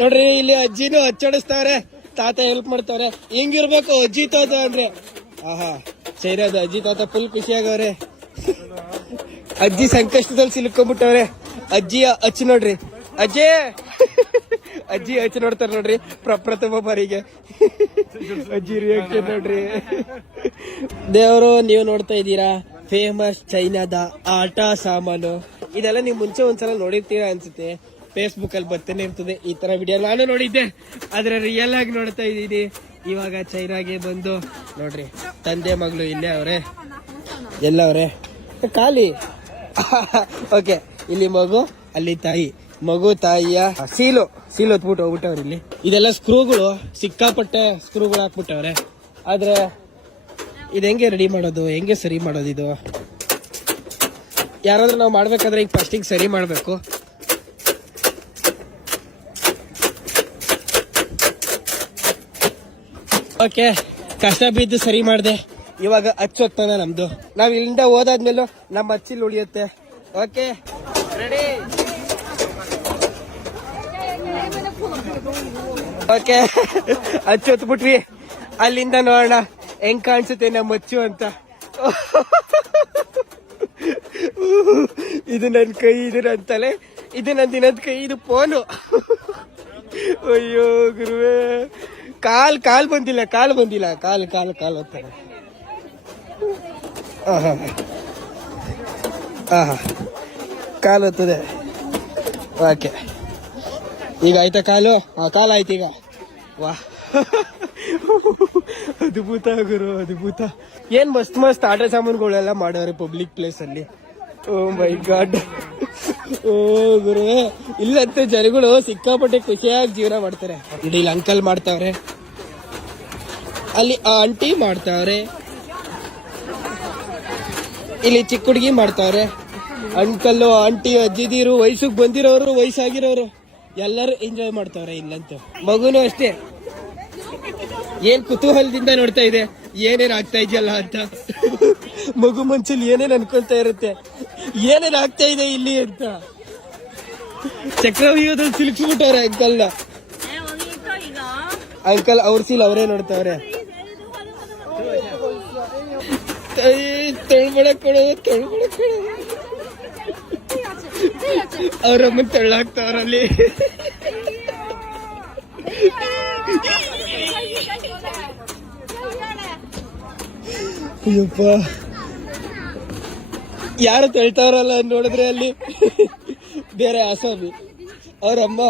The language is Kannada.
ನೋಡ್ರಿ ಇಲ್ಲಿ ಅಜ್ಜಿನೂ ಹಚ್ಚಡಿಸ್ತಾವ್ರೆ, ತಾತ ಹೆಲ್ಪ್ ಮಾಡ್ತಾವ್ರೆ. ಹಿಂಗಿರ್ಬೇಕು ಅಜ್ಜಿ ತಾತ ಅಂದ್ರೆ. ಆಹಾ ಚೈನಾದ ಅಜ್ಜಿ ತಾತ ಫುಲ್ ಖುಷಿಯಾಗವ್ರೆ. ಅಜ್ಜಿ ಸಂಕಷ್ಟದಲ್ಲಿ ಸಿಲುಕೊಂಡ್ಬಿಟ್ಟವ್ರೆ. ಅಜ್ಜಿಯ ಹಚ್ಚಿ ನೋಡ್ರಿ, ಅಜ್ಜಿ ಅಜ್ಜಿ ಹಚ್ಚಿ ನೋಡ್ತಾರ ನೋಡ್ರಿ ಪ್ರಪ್ರಥಮ ಬಾರಿಗೆ. ಅಜ್ಜಿ ರಿಯಾಕ್ಷನ್ ನೋಡ್ರಿ. ದೇವರು ನೀವು ನೋಡ್ತಾ ಇದ್ದೀರಾ ಫೇಮಸ್ ಚೈನಾದ ಆಟ ಸಾಮಾನು. ಇದೆಲ್ಲ ನೀವು ಮುಂಚೆ ಒಂದ್ಸಲ ನೋಡಿರ್ತೀರಾ ಅನ್ಸುತ್ತೆ, ಫೇಸ್ಬುಕ್ ಅಲ್ಲಿ ಬರ್ತಾನೆ ಇರ್ತದೆ ಈ ತರ ವಿಡಿಯೋ. ನಾನು ನೋಡಿದ್ದೆ, ಆದ್ರೆ ರಿಯಲ್ ಆಗಿ ನೋಡ್ತಾ ಇದ್ದೀನಿ. ಇವಾಗ ಚೈನಾಗೆ ಬಂದು ನೋಡ್ರಿ ತಂದೆ ಮಗಳು ಇಲ್ಲೇ ಅವ್ರೆ, ಎಲ್ಲ ಅವ್ರೆ ಖಾಲಿ. ಓಕೆ, ಇಲ್ಲಿ ಮಗು, ಅಲ್ಲಿ ತಾಯಿ. ಮಗು ತಾಯಿಯ ಸೀಲು ಹೊತ್ಬಿಟ್ಟು ಹೋಗ್ಬಿಟ್ಟವ್ರೆ. ಇಲ್ಲಿ ಇದೆಲ್ಲ ಸ್ಕ್ರೂಗಳು, ಸಿಕ್ಕಾಪಟ್ಟೆ ಸ್ಕ್ರೂಗಳು ಹಾಕ್ಬಿಟ್ಟವ್ರೆ. ಆದ್ರೆ ಇದು ಹೆಂಗೆ ರೆಡಿ ಮಾಡೋದು, ಹೆಂಗೆ ಸರಿ ಮಾಡೋದು? ಇದು ಯಾರಾದ್ರೂ ನಾವು ಮಾಡ್ಬೇಕಾದ್ರೆ ಈಗ ಫಸ್ಟಿಗೆ ಸರಿ ಮಾಡ್ಬೇಕು. ಓಕೆ, ಕಷ್ಟ ಬಿದ್ದು ಸರಿ ಮಾಡಿದೆ. ಇವಾಗ ಹಚ್ಚೋಗ್ತಾನೆ ನಮ್ದು. ನಾವ್ ಇಲ್ಲಿಂದ ಹೋದಾದ್ಮೇಲೂ ನಮ್ಮ ಹಚ್ಚಿಲ್ ಉಳಿಯುತ್ತೆ. Okay ready? ಓಕೆ, ಹಚ್ಚೊತ್ಬಿಟ್ವಿ. ಅಲ್ಲಿಂದ ನೋಡೋಣ ಹೆಂಗ್ ಕಾಣಿಸುತ್ತೆ ನಮ್ಮ ಹಚ್ಚು ಅಂತ. ಇದು ನನ್ ಕೈ, ಇದು ನನ್ ತಲೆ, ಇದು ನನ್ ದಿನದ ಕೈ, ಇದು ಫೋನು. ಅಯ್ಯೋ ಗುರುವೇ, ಕಾಲ್ ಬಂದಿಲ್ಲ ಕಾಲ್ ಹೋಗ್ತಾರೆ. ಕಾಲು ಹೋಗ್ತದೆ. ಓಕೆ, ಈಗ ಆಯ್ತಾ ಕಾಲು? ಆಯ್ತು ಈಗ. ವಾಹ್, ಅದ್ಭುತ ಗುರು, ಅದ್ಭುತ. ಏನ್ ಮಸ್ತ್ ಆಟ ಸಾಮಾನುಗಳೆಲ್ಲ ಮಾಡವ್ರೆ ಪಬ್ಲಿಕ್ ಪ್ಲೇಸ್ ಅಲ್ಲಿ. ಓ ಮೈ ಗಾಡ್. ಓ ಗುರು, ಇಲ್ಲಂತೆ ಜನಗಳು ಸಿಕ್ಕಾಪಟ್ಟೆ ಖುಷಿಯಾಗಿ ಜೀವನ ಮಾಡ್ತಾರೆ. ಇಲ್ಲಿ ಅಂಕಲ್ ಮಾಡ್ತಾವ್ರೆ, ಅಲ್ಲಿ ಆಂಟಿ ಮಾಡ್ತಾವ್ರೆ, ಇಲ್ಲಿ ಚಿಕ್ಕ ಹುಡುಗಿ ಮಾಡ್ತಾವ್ರೆ. ಅಂಕಲ್ಲು, ಆಂಟಿ, ಅಜ್ಜಿದೀರು, ವಯಸ್ಸಿಗೆ ಬಂದಿರೋರು, ವಯಸ್ಸಾಗಿರೋರು ಎಲ್ಲರೂ ಎಂಜಾಯ್ ಮಾಡ್ತಾವ್ರೆ ಇಲ್ಲಂತೂ. ಮಗುನು ಅಷ್ಟೇ, ಏನ್ ಕುತೂಹಲದಿಂದ ನೋಡ್ತಾ ಇದೆ ಏನೇನ್ ಆಗ್ತಾ ಇದೆಯಲ್ಲ ಅಂತ. ಮಗು ಮನ್ಸಲ್ಲಿ ಏನೇನ್ ಅನ್ಕೊಳ್ತಾ ಇರುತ್ತೆ, ಏನೇನ್ ಆಗ್ತಾ ಇದೆ ಇಲ್ಲಿ ಅಂತ. ಚಕ್ರವ್ಯೂಹದಲ್ಲಿ ಸಿಲುಕಿಬಿಟ್ಟವ್ರೆ ಅಂಕಲ್ ಅವ್ರ ಸೀಲ್ ಅವರೇ ನೋಡ್ತಾವ್ರೆ. ತೊಳ್ಬಡಕ್ ಅವ್ರಮ್ಮನ್ ತೊಳ್ಳಾಕ್ತಾವ್ರಲ್ಲಿ. ಅಯ್ಯಪ್ಪ, ಯಾರು ತೊಳ್ತಾವ್ರಲ್ಲ ನೋಡಿದ್ರೆ ಅಲ್ಲಿ ಬೇರೆ ಆಸಾಮಿ. ಅವ್ರಮ್ಮ